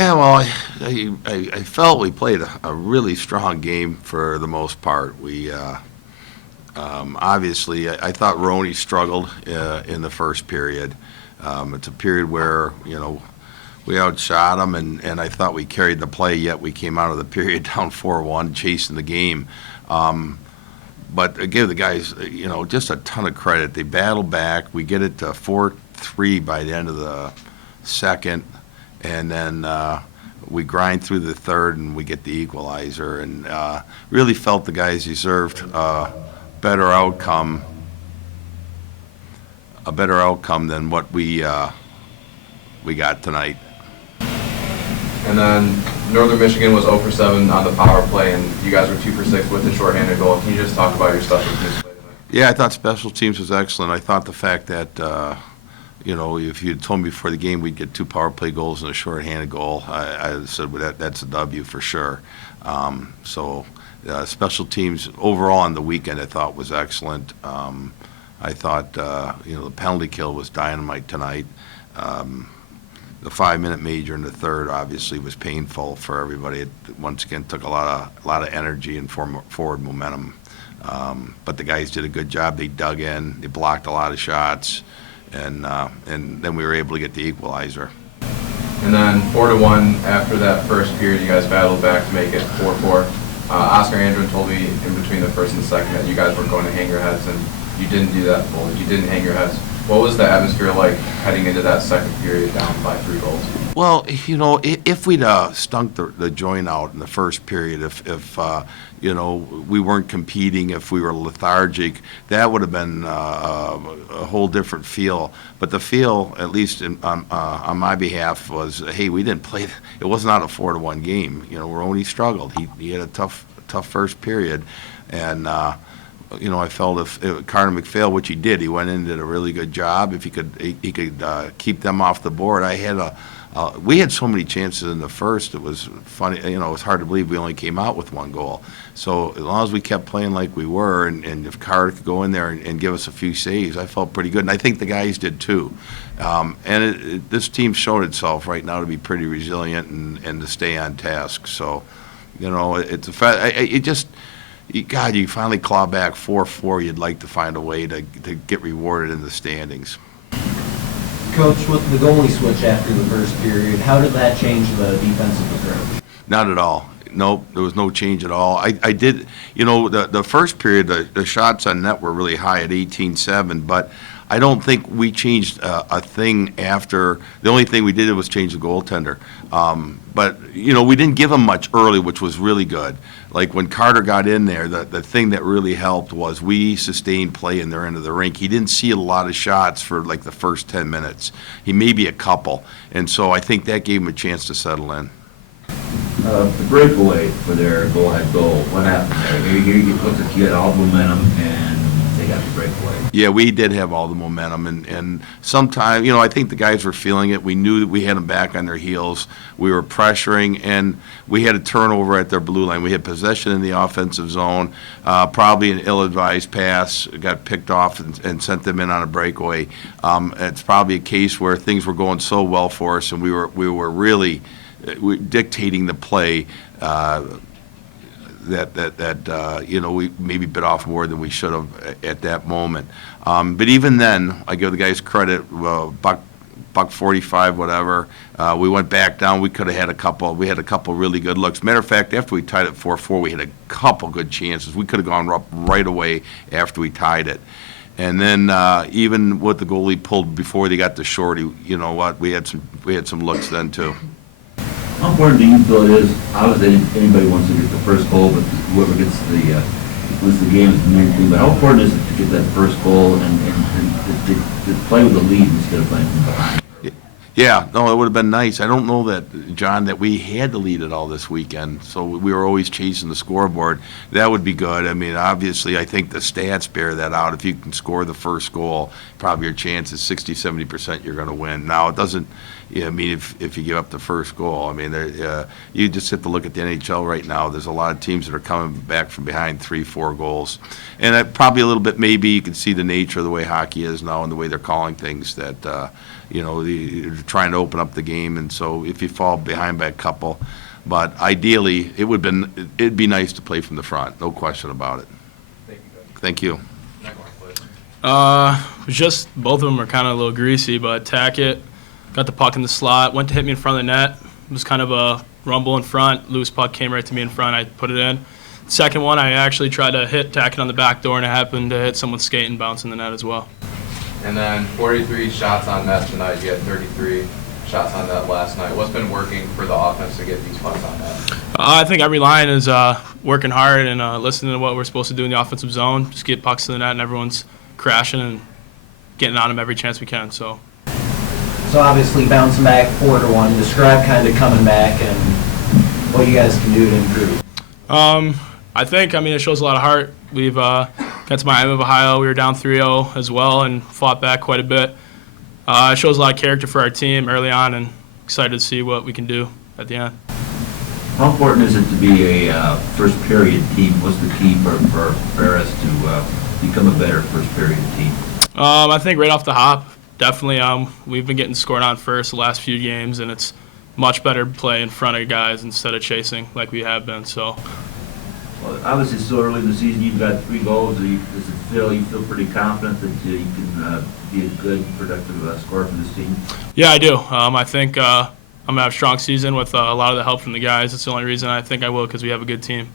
Yeah, well, I felt we played a really strong game for the most part. Obviously, I thought Roney struggled in the first period. It's a period where, we outshot them, and I thought we carried the play, yet we came out of the period down 4-1, chasing the game. But I give the guys, just a ton of credit. They battled back. We get it to 4-3 by the end of the second, and then we grind through the third, and we get the equalizer. And really felt the guys deserved better outcome, a better outcome than what we got tonight. And then Northern Michigan was 0 for 7 on the power play, and you guys were 2 for 6 with the shorthanded goal. Can you just talk about your special teams play tonight? Yeah, I thought special teams was excellent. I thought the fact that, if you had told me before the game we'd get 2 power play goals and a shorthanded goal, I said, well, that's a W for sure. Special teams overall on the weekend I thought was excellent. I thought, the penalty kill was dynamite tonight. The 5-minute major in the third obviously was painful for everybody. It once again took a lot of energy and forward momentum. But the guys did a good job. They dug in. They blocked a lot of shots, and then we were able to get the equalizer. And then 4-1 after that first period, you guys battled back to make it 4-4. Oscar Andrew told me in between the first and the second that you guys were going to hang your heads, and you didn't do that. Well, you didn't hang your heads. What was the atmosphere like heading into that second period down by 3 goals? Well, if we'd stunk the joint out in the first period, if we weren't competing, if we were lethargic, that would have been a whole different feel. But the feel, at least on my behalf, was, hey, we didn't play. It was not a 4-1 game. Roney struggled. He had a tough first period, and. I felt if Carter McPhail, which he did, he went in and did a really good job. If he could keep them off the board. We had so many chances in the first. It was funny. It was hard to believe we only came out with 1 goal. So as long as we kept playing like we were, and if Carter could go in there and give us a few saves, I felt pretty good. And I think the guys did too. This team showed itself right now to be pretty resilient and to stay on task. So, it's a fact. God, you finally claw back 4-4. You'd like to find a way to get rewarded in the standings. Coach, with the goalie switch after the first period, how did that change the defensive approach? Not at all. Nope, there was no change at all. I did, the first period, the shots on net were really high at 18-7, but I don't think we changed a thing after. The only thing we did was change the goaltender. But, we didn't give him much early, which was really good. Like when Carter got in there, the thing that really helped was we sustained play in their end of the rink. He didn't see a lot of shots for like the first 10 minutes. He maybe a couple. And so I think that gave him a chance to settle in. The breakaway for their go-ahead goal, what happened there? It looks like you had all the momentum and they got the breakaway. Yeah, we did have all the momentum, and sometimes, I think the guys were feeling it. We knew that we had them back on their heels. We were pressuring, and we had a turnover at their blue line. We had possession in the offensive zone, probably an ill-advised pass, got picked off and sent them in on a breakaway. It's probably a case where things were going so well for us, and we were really dictating the play. That we maybe bit off more than we should have at that moment. But even then, I give the guys credit. Buck 45, whatever. We went back down. We could have had a couple. We had a couple really good looks. Matter of fact, after we tied it 4-4, we had a couple good chances. We could have gone up right away after we tied it. And then even what the goalie pulled before they got the shorty, we had some looks then too. How important do you feel it is? Obviously, anybody wants to get the first goal, but whoever gets wins the game is the main thing. But how important is it to get that first goal and to play with the lead instead of playing from behind? Yeah, no, it would have been nice. I don't know that, John, that we had to lead it all this weekend, so we were always chasing the scoreboard. That would be good. I mean, obviously, I think the stats bear that out. If you can score the first goal, probably your chance is 60-70% you're going to win. Now, it doesn't, if you give up the first goal, I mean, you just have to look at the NHL right now. There's a lot of teams that are coming back from behind 3-4 goals. And probably a little bit, maybe you can see the nature of the way hockey is now and the way they're calling things that, trying to open up the game, and so if you fall behind by a couple, but ideally, it'd be nice to play from the front, no question about it. Thank you, Coach. Thank you. Next one, please. Just both of them are kind of a little greasy, but Tackett got the puck in the slot, went to hit me in front of the net. It was kind of a rumble in front. Loose puck came right to me in front. I put it in. Second one, I actually tried to hit Tackett on the back door, and it happened to hit someone's skate and bounce in the net as well. And then 43 shots on net tonight. You had 33 shots on net last night. What's been working for the offense to get these pucks on net? I think every line is working hard and listening to what we're supposed to do in the offensive zone. Just get pucks to the net, and everyone's crashing and getting on them every chance we can. So obviously bouncing back 4-1, describe kind of coming back and what you guys can do to improve. I think, it shows a lot of heart. We've got to Miami of Ohio. We were down 3-0 as well and fought back quite a bit. It shows a lot of character for our team early on, and excited to see what we can do at the end. How important is it to be a first period team? What's the key for Ferris to become a better first period team? I think right off the hop, definitely. We've been getting scored on first the last few games, and it's much better to play in front of guys instead of chasing like we have been. So. Well, obviously, so early in the season, you've got 3 goals. Does it feel you feel pretty confident that you can be a good, productive scorer for this team? Yeah, I do. I think I'm going to have a strong season with a lot of the help from the guys. That's the only reason I think I will, because we have a good team.